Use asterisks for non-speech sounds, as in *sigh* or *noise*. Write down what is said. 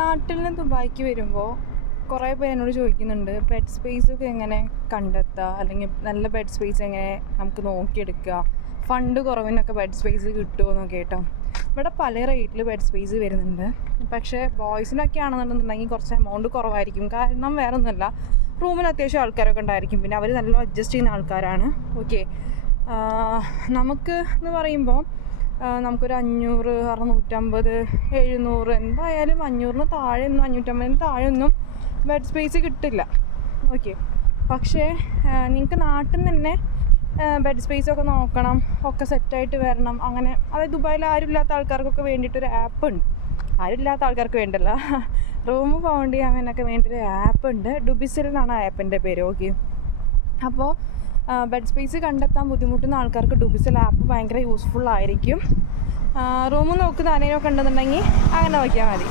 നാട്ടിൽ നിന്ന് ദുബായിക്ക് വരുമ്പോൾ കുറേ പേര് എന്നോട് ചോദിക്കുന്നുണ്ട് ബെഡ് സ്പേസ് ഒക്കെ എങ്ങനെ കണ്ടെത്തുക അല്ലെങ്കിൽ നല്ല ബെഡ് സ്പേസ് എങ്ങനെ നമുക്ക് നോക്കിയെടുക്കുക ഫണ്ട് കുറവിനൊക്കെ ബെഡ് സ്പേസ് കിട്ടുമോ എന്നൊക്കെ കേട്ടോ. ഇവിടെ പല റേറ്റിൽ ബെഡ് സ്പേസ് വരുന്നുണ്ട്. പക്ഷേ ബോയ്സിനൊക്കെ ആണെന്നുണ്ടെന്നുണ്ടെങ്കിൽ കുറച്ച് എമൗണ്ട് കുറവായിരിക്കും. കാരണം വേറെ ഒന്നുമല്ല റൂമിൽ അത്യാവശ്യം ആൾക്കാരൊക്കെ ഉണ്ടായിരിക്കും. പിന്നെ അവർ നല്ല അഡ്ജസ്റ്റ് ചെയ്യുന്ന ആൾക്കാരാണ്. ഓക്കെ നമുക്ക് എന്ന് പറയുമ്പോൾ നമുക്കൊരു അഞ്ഞൂറ് അറുന്നൂറ്റമ്പത് എഴുന്നൂറ് എന്തായാലും അഞ്ഞൂറിന് താഴെ ഒന്നും അഞ്ഞൂറ്റമ്പതിന് താഴെ ഒന്നും ബെഡ് സ്പേസ് കിട്ടില്ല. ഓക്കെ പക്ഷേ നിങ്ങൾക്ക് നാട്ടിൽ നിന്ന് തന്നെ ബെഡ് സ്പേസ് ഒക്കെ നോക്കണം ഒക്കെ സെറ്റായിട്ട് വരണം അങ്ങനെ. അതായത് ദുബായിൽ ആരും ഇല്ലാത്ത ആൾക്കാർക്കൊക്കെ വേണ്ടിയിട്ടൊരു ആപ്പ് ഉണ്ട്. ആരും ഇല്ലാത്ത ആൾക്കാർക്ക് വേണ്ടല്ല. *laughs* റൂം ഫൗണ്ട് ചെയ്യാൻ ചെയ്യാനൊക്കെ വേണ്ടിയൊരു ആപ്പ് ഉണ്ട്. ഡുബിസിൽ എന്നാണ് ആപ്പിന്റെ പേര്. ഓക്കെ. അപ്പോൾ ബെഡ് സ്പേസ് കണ്ടെത്താൻ ബുദ്ധിമുട്ടുന്ന ആൾക്കാർക്ക് ഡുബിസൽ ആപ്പ് ഭയങ്കര യൂസ്ഫുൾ ആയിരിക്കും. റൂം നോക്കുന്ന ആരെങ്കിലും ഒക്കെ ഉണ്ടെന്നുണ്ടെങ്കിൽ അങ്ങനെ നോക്കിയാൽ മതി.